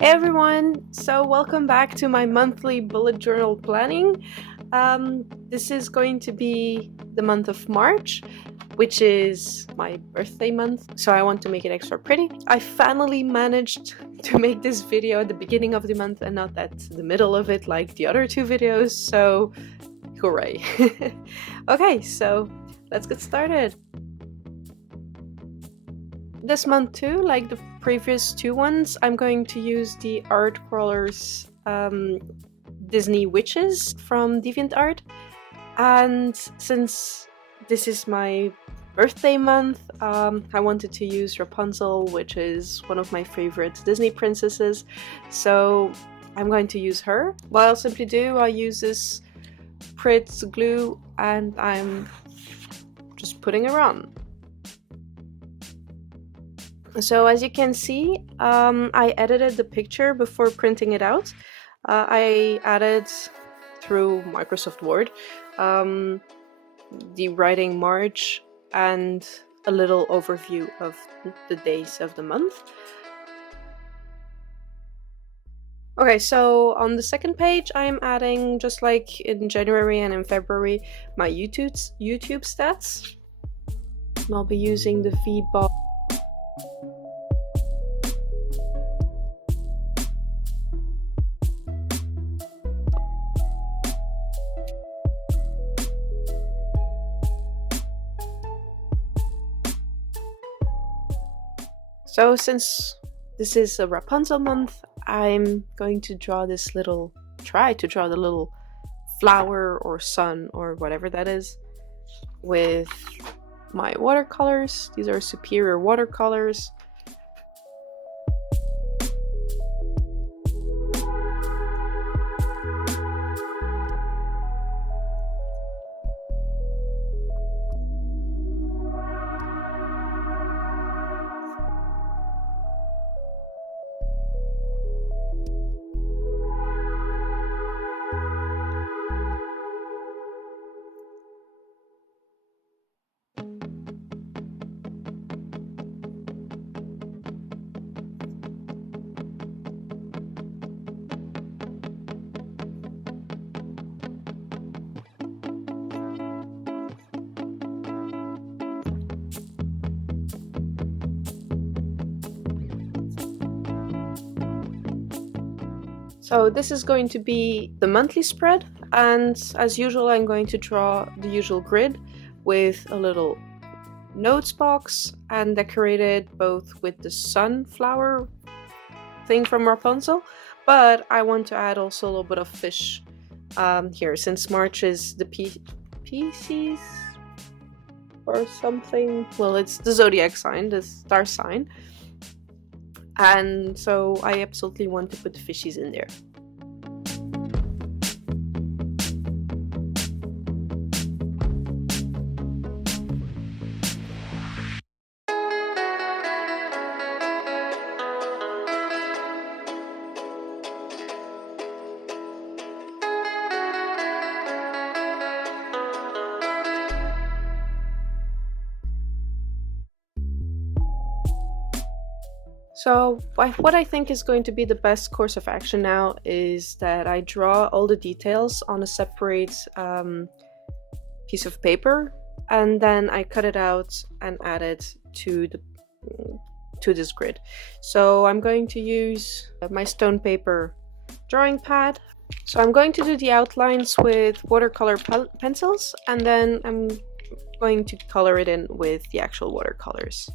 Hey everyone! So, welcome back to my monthly bullet journal planning. This is going to be the month of March, which is my birthday month, so I want to make it extra pretty. I finally managed to make this video at the beginning of the month and not at the middle of it like the other two videos, so hooray! Okay, so let's get started. This month too, like the previous two ones, I'm going to use the ArtCrawlers Disney Witches from DeviantArt. And since this is my birthday month, I wanted to use Rapunzel, which is one of my favorite Disney princesses. So I'm going to use her. What I'll simply do, I use this Pritz glue and I'm just putting it on. So as you can see, I edited the picture before printing it out. I added through Microsoft Word the writing March and a little overview of the days of the month. Okay, so on the second page, I'm adding, just like in January and in February, my YouTube stats. I'll be using the VBOB. So since this is a Rapunzel month, I'm going to draw try to draw the little flower or sun or whatever that is with my watercolors. These are superior watercolors. So this is going to be the monthly spread, and as usual I'm going to draw the usual grid with a little notes box and decorate it both with the sunflower thing from Rapunzel, but I want to add also a little bit of fish here, since March is the Pisces or something. Well, it's the zodiac sign, the star sign. And so I absolutely want to put the fishies in there. So what I think is going to be the best course of action now is that I draw all the details on a separate piece of paper, and then I cut it out and add it to this grid. So I'm going to use my stone paper drawing pad. So I'm going to do the outlines with watercolor pencils, and then I'm going to color it in with the actual watercolors.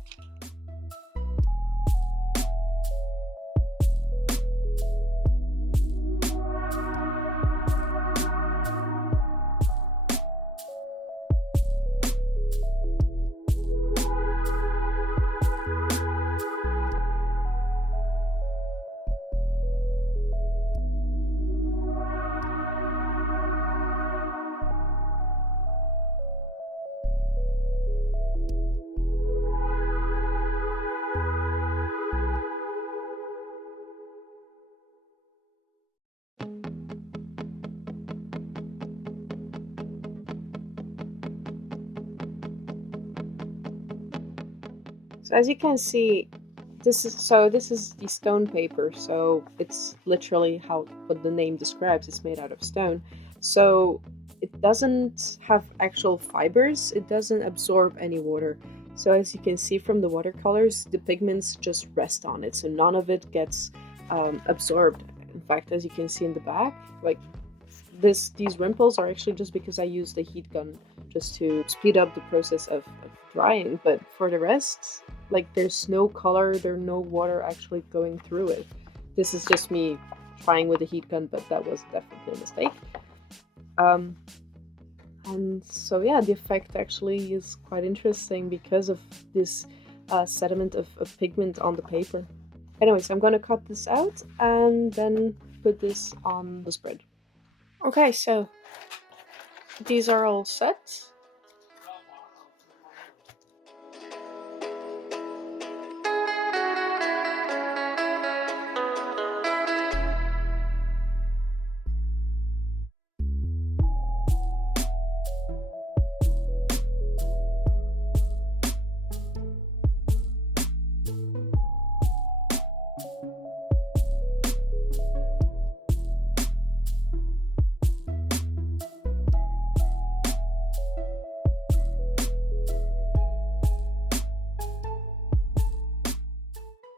So as you can see, This is the stone paper, so it's literally what the name describes. It's made out of stone, so it doesn't have actual fibers. It doesn't absorb any water. So as you can see from the watercolors, the pigments just rest on it, so none of it gets absorbed. In fact, as you can see in the back, like these rimples are actually just because I used the heat gun just to speed up the process of drying, but for the rest, like there's no color, there's no water actually going through it. This is just me trying with the heat gun, but that was definitely a mistake. And so yeah, the effect actually is quite interesting because of this sediment of pigment on the paper. Anyways, I'm gonna cut this out and then put this on the spread. Okay, so these are all set.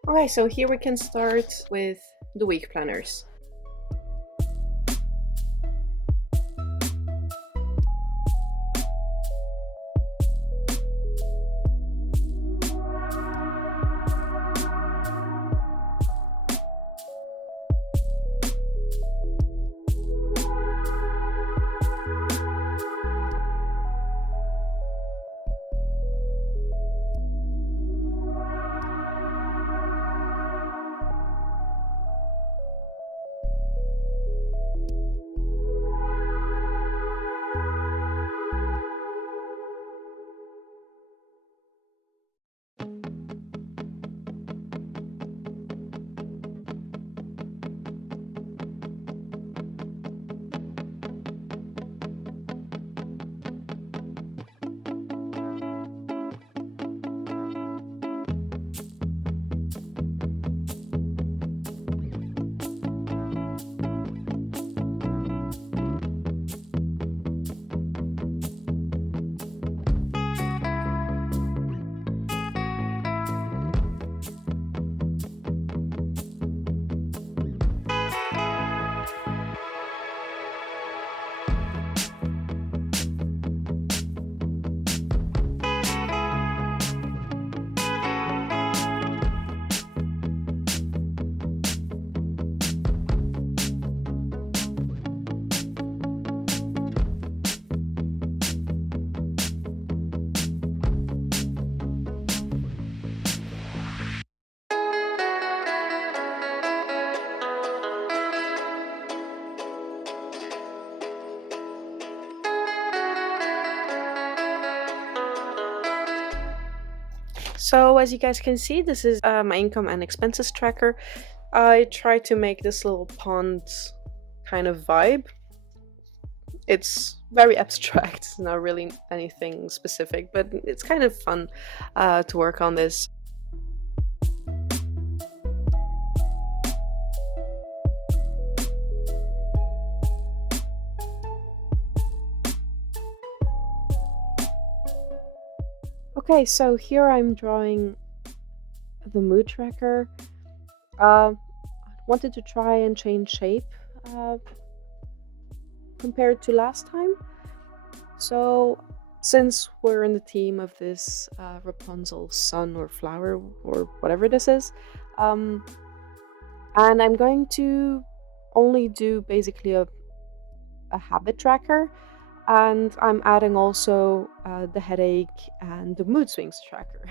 Alright, so here we can start with the week planners. So as you guys can see, this is my income and expenses tracker. I try to make this little pond kind of vibe. It's very abstract, it's not really anything specific, but it's kind of fun to work on this. Okay, so here I'm drawing the mood tracker. Wanted to try and change shape compared to last time. So since we're in the theme of this Rapunzel sun or flower or whatever this is, and I'm going to only do basically a habit tracker, and I'm adding also the headache and the mood swings tracker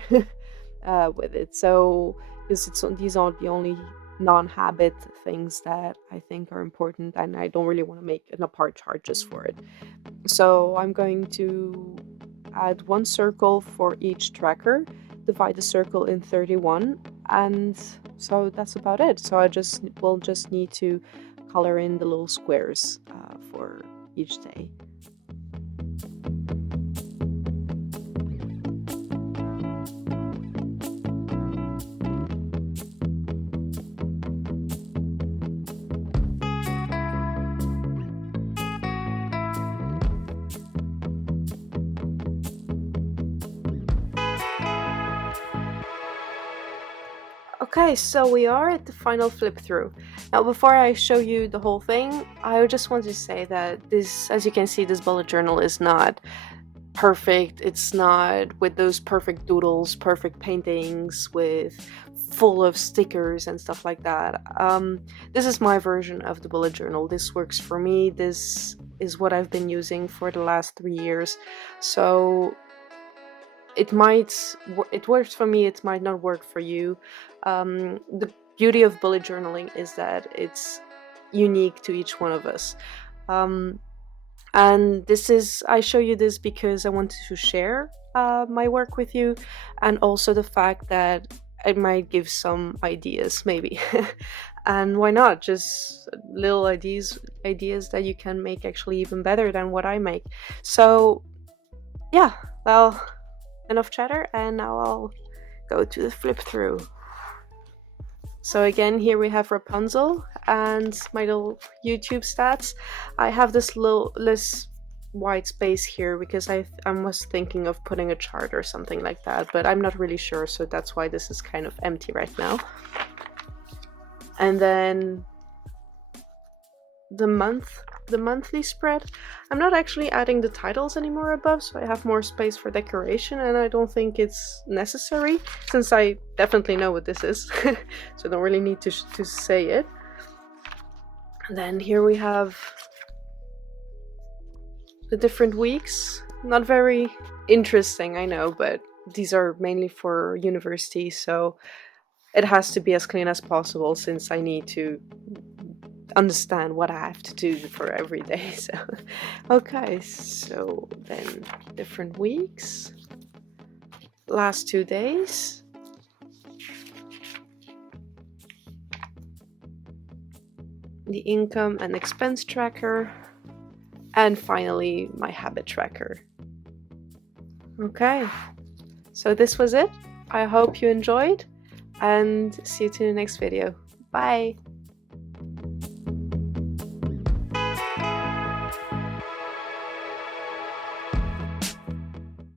with it. So because these are the only non-habit things that I think are important, and I don't really want to make an apart chart just for it. So I'm going to add one circle for each tracker, divide the circle in 31, and so that's about it. So we'll just need to color in the little squares for each day. Okay, so we are at the final flip through. Now, before I show you the whole thing, I just want to say that this, as you can see, this bullet journal is not perfect. It's not with those perfect doodles, perfect paintings with full of stickers and stuff like that. This is my version of the bullet journal. This works for me. This is what I've been using for the last 3 years. So it works for me, it might not work for you. The beauty of bullet journaling is that it's unique to each one of us. And I show you this because I wanted to share my work with you, and also the fact that it might give some ideas, maybe. And why not? Just little ideas that you can make actually even better than what I make. So yeah, well, enough chatter, and now I'll go to the flip through. So again, here we have Rapunzel and my little YouTube stats. I have this white space here because I was thinking of putting a chart or something like that, but I'm not really sure, so that's why this is kind of empty right now. And then the monthly spread. I'm not actually adding the titles anymore above, so I have more space for decoration, and I don't think it's necessary since I definitely know what this is. So I don't really need to say it. And then here we have the different weeks. Not very interesting, I know, but these are mainly for university, so it has to be as clean as possible since I need to understand what I have to do for every day. So okay, so then different weeks, last 2 days, the income and expense tracker, and finally my habit tracker. Okay, so this was it. I hope you enjoyed, and see you to the next video. Bye.